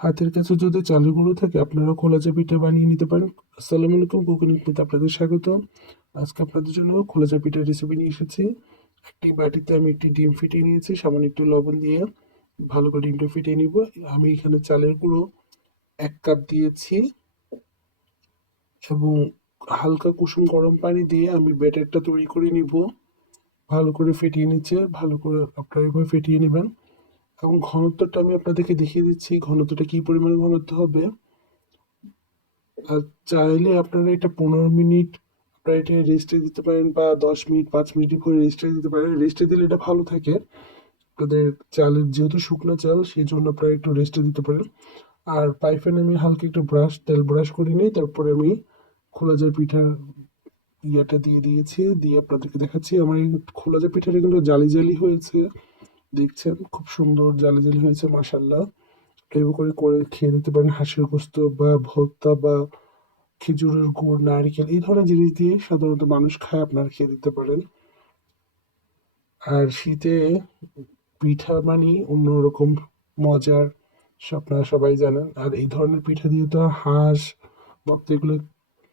হাতের কাছে যদি চালের গুঁড়ো থাকে আপনারা খোলা চা পিঠা বানিয়ে নিতে পারেন। আসসালামু আলাইকুম, কুকিং উইথ আপনাদের স্বাগত। আজকে আপনাদের জন্য খোলা চা পিঠার রেসিপি নিয়ে এসেছি। একটি বাটিতে আমি একটি ডিম ফিটিয়ে নিয়েছি, সামান্য একটু লবণ দিয়ে ভালো করে ডিমটা ফিটিয়ে নিব। আমি এখানে চালের গুঁড়ো 1 কাপ দিয়েছি এবং হালকা কুসুম গরম পানি দিয়ে আমি ব্যাটারটা তৈরি করে নিব। ভালো করে ফিটিয়ে নিচ্ছে, ভালো করে আপনারা এভাবে ফিটিয়ে নেবেন। এবং ঘনত্বটা আমি আপনাদেরকে দেখিয়ে দিচ্ছি, ঘনত্বটা কি পরিমাণে ঘনত্ব হবে। আর চাইলে আপনারা এটা 15 মিনিট আপনারা এটা রেস্টে দিতে পারেন, বা 10 মিনিট 5 মিনিট করে রেস্টে দিতে পারেন। রেস্টে দিলে এটা ভালো থাকে। আপনাদের চালের যেহেতু শুকনো চাল, সেই জন্য আপনারা একটু রেস্টে দিতে পারেন। আর পাইফেনে আমি হালকা একটু তেল ব্রাশ করে নিই, তারপরে আমি খোলা যায় পিঠা ইয়াটা দিয়ে দিয়েছি, দিয়ে আপনাদেরকে দেখাচ্ছি। আমার এই খোলা যায় পিঠাটা কিন্তু জালি জালি হয়েছে, দেখছেন খুব সুন্দর জালি জালি হয়েছে, মাশাল্লাহ। এভাবে করে করে খেয়ে দিতে পারেন হাঁসের গোস্ত বা ভর্তা বা খেজুরের গুড়, নারকেল এই ধরনের জিনিস দিয়ে সাধারণত মানুষ খায়, আপনারা খেয়ে দিতে পারেন। আর শীতে পিঠা মানে অন্যরকম মজার, আপনারা সবাই জানেন। আর এই ধরনের পিঠা দিয়ে তো হাঁস ভর্তা এগুলো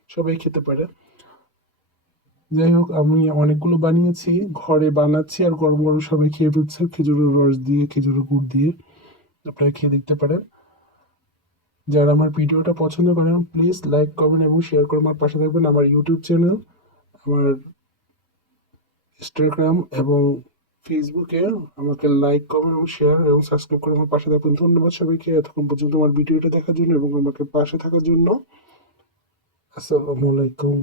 সবাই খেতে পারে। যাই হোক, আমি অনেকগুলো বানিয়েছি, ঘরে বানাচ্ছি আর গরম গরম সবাই খেয়ে ফেলছে খেজুরের রস দিয়ে, খেজুরের গুড় দিয়ে। আপনারা খেয়ে দেখতে পারেন। যারা আমার ভিডিওটা পছন্দ করেন প্লিজ লাইক, কমেন্ট এবং শেয়ার করে আমার পাশে থাকবেন। আমার ইউটিউব চ্যানেল, আমার ইনস্টাগ্রাম এবং ফেসবুকে আমাকে লাইক, কমেন্ট এবং শেয়ার এবং সাবস্ক্রাইব করে আমার পাশে থাকবেন। ধন্যবাদ সবাইকে এতক্ষণ পর্যন্ত আমার ভিডিওটা দেখার জন্য এবং আমাকে পাশে থাকার জন্য। আসসালামু আলাইকুম।